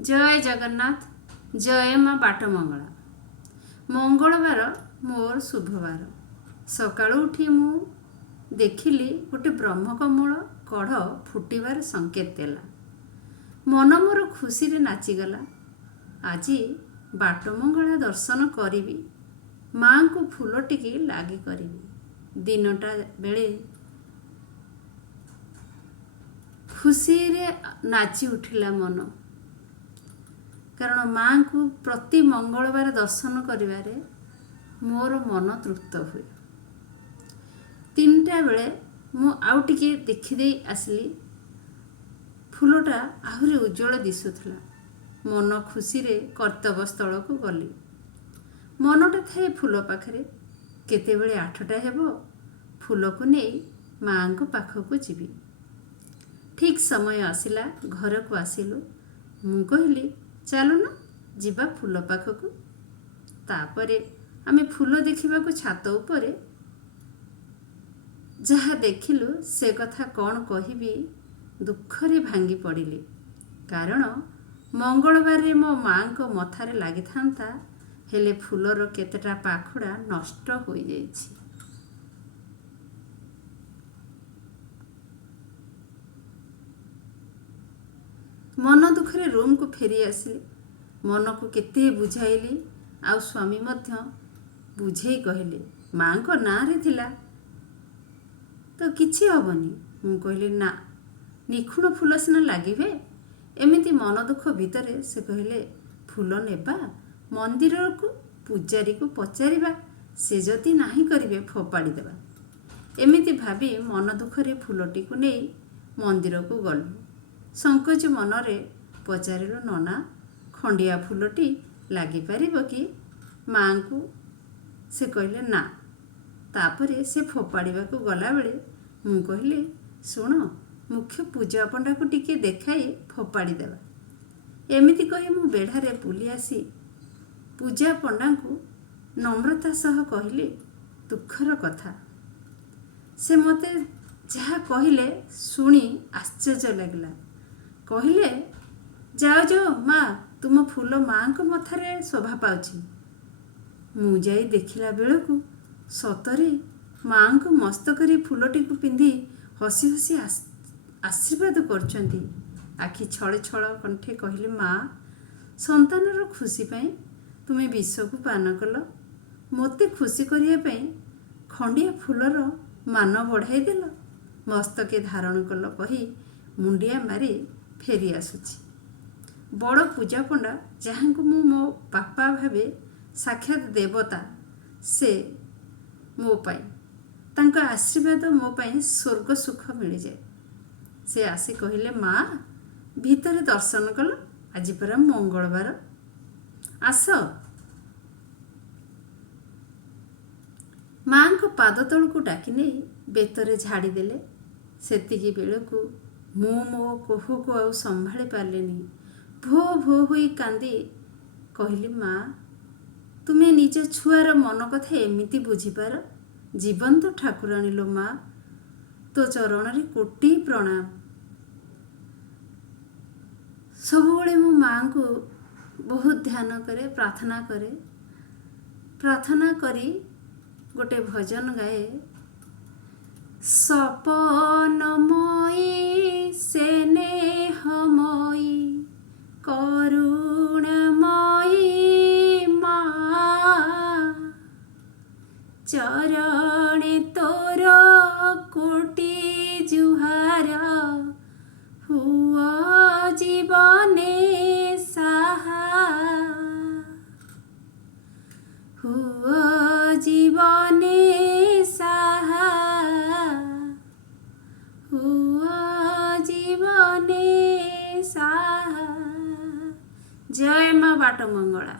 जय जगन्नाथ। जय माँ बाट मंगला। मंगलवार मोर शुभवार। सकाळु उठी मु देखिली गोटे ब्रह्मकमल कढ़ फुटिबार संकेत देला। मन मोर खुशी रे नाचिगला। आज बाट मंगला दर्शन करी माँ को फूल टिकी लागी करी। दिनटा बेले खुशी रे नाची उठिला मन, कारण माँ को प्रति मंगलवार दर्शन करिबारे मोर मन तृप्त हुए। 3टा बेले मु आउ टिके देखिदे आसली। फूलटा आहुरी उज्जवल दिशुथला। मन खुशी रे कर्तव्य स्थल को गली। मनटा थाए फूल पाखरे। केतेबेले 8टा हेबो फूल को नहीं माँ को पाखक जीवी। ठीक समय आसिला। घर को आसिलु। मु कहली चलो ना जीवा फूल पाखक। तापरे आमे फूल देखिबा को छात उपरे जहा देखिलु से कथा कौन कहिबी, दुखरे भांगी पड़िली। कारण मंगलवार रे मो माँ को मथारे लागि थांता, हेले फूलर केतेटा पाखुड़ा नष्ट होई जाइछि। मन दुखरे रूम को फेरी आसिली। मन को केते बुझाइली। आ स्वामी मध्य बुझे कहले माँ को ना रे थिला तो किछि हबनी। मु कहली ना, निखुण फूल सिना लागिबे। एमिति मन दुख भितरे से कहले फूल नेबा, मंदिर को पूजारी को पचारिबा, से जदि नाही करिवे फोपाड़ी देबा। एमिति भाबी मन दुखरे फूलटी को नहीं मंदिर को गलु। संकोच मनरे पचारिलु नना, खंडिया फूलटी लागी पारिबो कि? माँ को से कहले ना। तापरे से फोपाड़ीबा को गला बेले मु कहली सुण, मुख्य पूजा पंडा को टिके देखाई फोपाड़ी देबा। एमिति कही मु बेढ़ारे बुली आसी पूजा पंडा को नम्रता सह कहली दुखर कथा। से मते जहा कहले सुनी आश्चर्य लगला। कहले जाओ जाओ माँ, तुम फूल माँ को मथारे शोभा पाउछि। मु जाई देखिला बेलकु सतरे माँ को मस्तकरी फूलटी को पिंधि हसी हसी आशीर्वाद करछंती। आखि छळे छळ कंठे कहले माँ, संतानर खुशी पाई तुमे विष को पान कल। मोते खुशी करिया पाई खंडिया फूलर मान बढ़ाई देल। मस्तके धारण कल कही मुंडिया मारी फेरी आसुछि। बड़ पूजा पंडा जहाँ को मु मो बापा भावे साक्षात देवता, से मो पाई तांका आशीर्वाद मो पाई स्वर्ग सुख मिल जाए। से आसी कहले माँ, भीतर दर्शन कल, आज परा मंगलवार, आस। माँ को पाद तल को डाकी नहीं बेतरे झाड़ी देले। सेतिकी बेलकु मु मो कोह को आउ संभाली पारलेनी। भो भो हुई कांदी कहली माँ, तुमे निज छुआर मन कथा एमिति बुझिपार। जीवंत ठाकुराणी लो माँ, तो चरण रे कोटि प्रणाम। सबुबले मो माँ को बहुत ध्यान करे, प्रार्थना करे। प्रार्थना करी गोटे भजन गाए। सपनमयी स्नेहमयी करुणामयी माँ, चरणे तोर कोटि जुहार, हुआ जीवने साहा, हुआ जीवने साहा, हुआ जीवने साहा। जय माँ बाट मंगला।